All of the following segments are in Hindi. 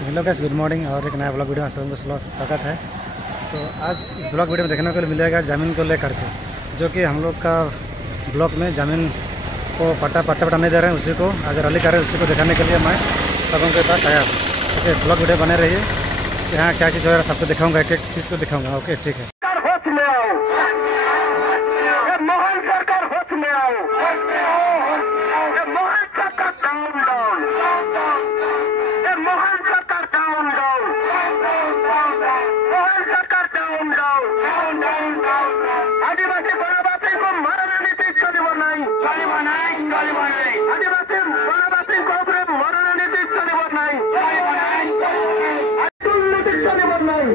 Hello guys, good morning. और एक नया ब्लॉग वीडियो में सबको स्वागत है। तो आज इस ब्लॉग वीडियो में देखने को मिलेगा ज़मीन को लेकर के, जो कि हम लोग का ब्लॉक में ज़मीन को पर्चा नहीं दे रहे हैं, उसी को आज रैली कर रहे हैं। उसी को दिखाने के लिए मैं सबों के पास आया। ओके, ब्लॉग वीडियो बने रहिए। यहाँ क्या चीज़ हो रहा है सबको दिखाऊंगा, एक एक चीज़ को दिखाऊंगा। ओके, ठीक है। आदिवासी वनवासी को मरणनीति चलिबो नहीं, आदिवासी वनवासी को मरणनीति चलिबो नहीं, दुर्नीति चलिबो नहीं,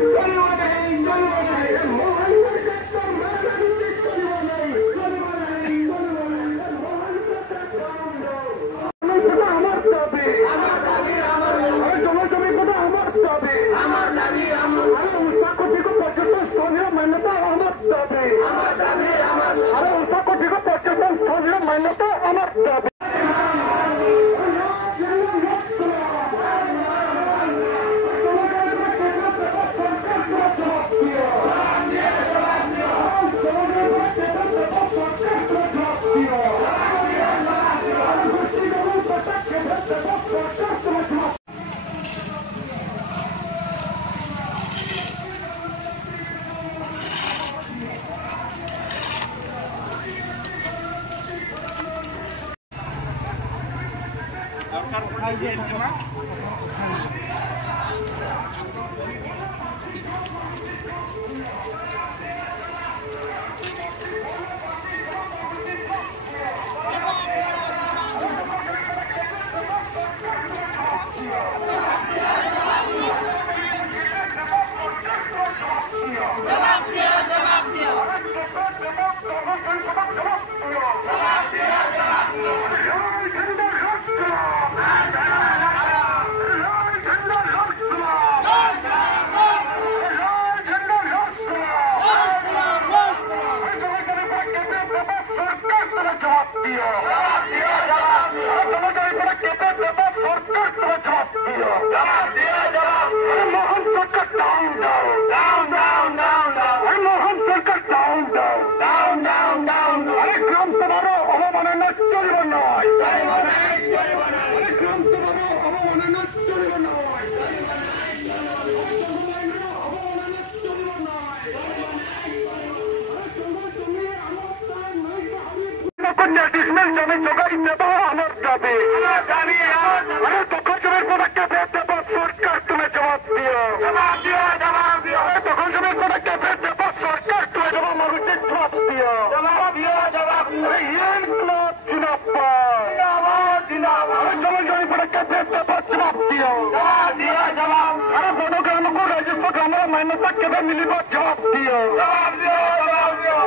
जमीन जोगाई नेता আমার দাবি আরে তখন জমির পদক্ষেপ দেব সরকার, তুমি জবাব দিও, তখন জমির পদক্ষেপ দেব সরকার, তুমি জবাব মানুষের জবাব দিও, আরে ইনকলাব জিন্দাবাদ, জমির জমির পদক্ষেপ দেব জবাব দিও, আরে বনগ্রামକୁ রাজস্ব গ্রামের মান্যতা কেবে মিলিব জবাব দিও,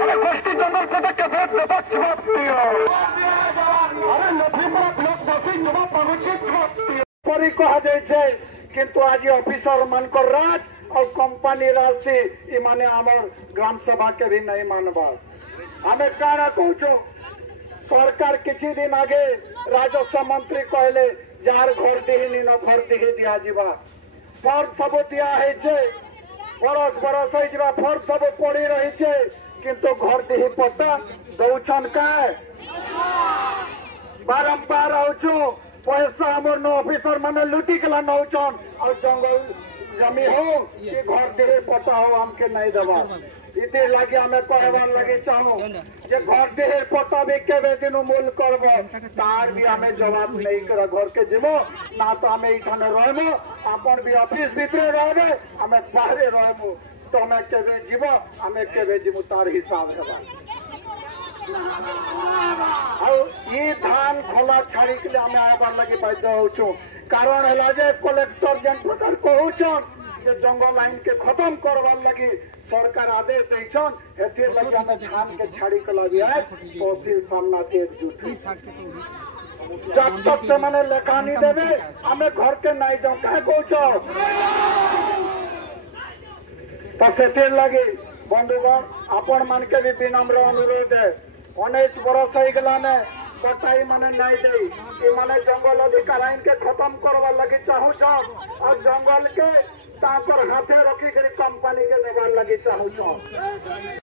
আরে গোষ্ঠী জমির পদক্ষেপ দেব জবাব দিও। किंतु आज ऑफिसर मानकर राज और कंपनी राज थी इमाने आमर ग्राम सभा के भी नहीं मानबा। हमें काना कहूँ सरकार किसी दिन आगे राजस्व मंत्री कहले जार घर दिहिनी न घर दिही दिया जीवा फर सब दिया है बरस बरस हो फर सब पड़ी रही है, किंतु घर दिही पता दौन का बारंबार आउछु पैसा हमर न ऑफिसर माने लुटी गला नौचन और जंगल जमी हो कि घर देहे पता हो हमके नहीं दबा। इति लगे हमें कहबार लगे चाहूँ जे घर देहे पता भी केबे दिन मूल करबो तार भी हमें जवाब नहीं कर घर के जीवो ना तो हमें इठाने रहमो अपन भी ऑफिस भीतर रहबे हमें बाहर रहमो तो हमें केबे जीवो हमें केबे जीवो तार हिसाब हेबा। ये धान खोला छाड़ी के लिए हमें आबार लगे बाध्य होचु कारण है जे कलेक्टर जन प्रकार कहउछन जे जंगल लाइन के खत्म करवार लगी सरकार आदेश दैछन एथिर लगे हम धान के छाड़ी के लगे है तहसील सामना एकजुट जब तक से माने लेखा नहीं देवे हमें घर के नहीं जाऊं कहे कहउछो तो सेतिर लगे बंधुगण आपण मान के भी विनम्र अनुरोध है 19 बरस हो गलाने पटाई माने नहीं दे कि माने जंगल अधिकार आईन के खत्म करवा लगी चाहू और जंगल के तापर हाथे रखी कंपनी के देवार लगी चाहू।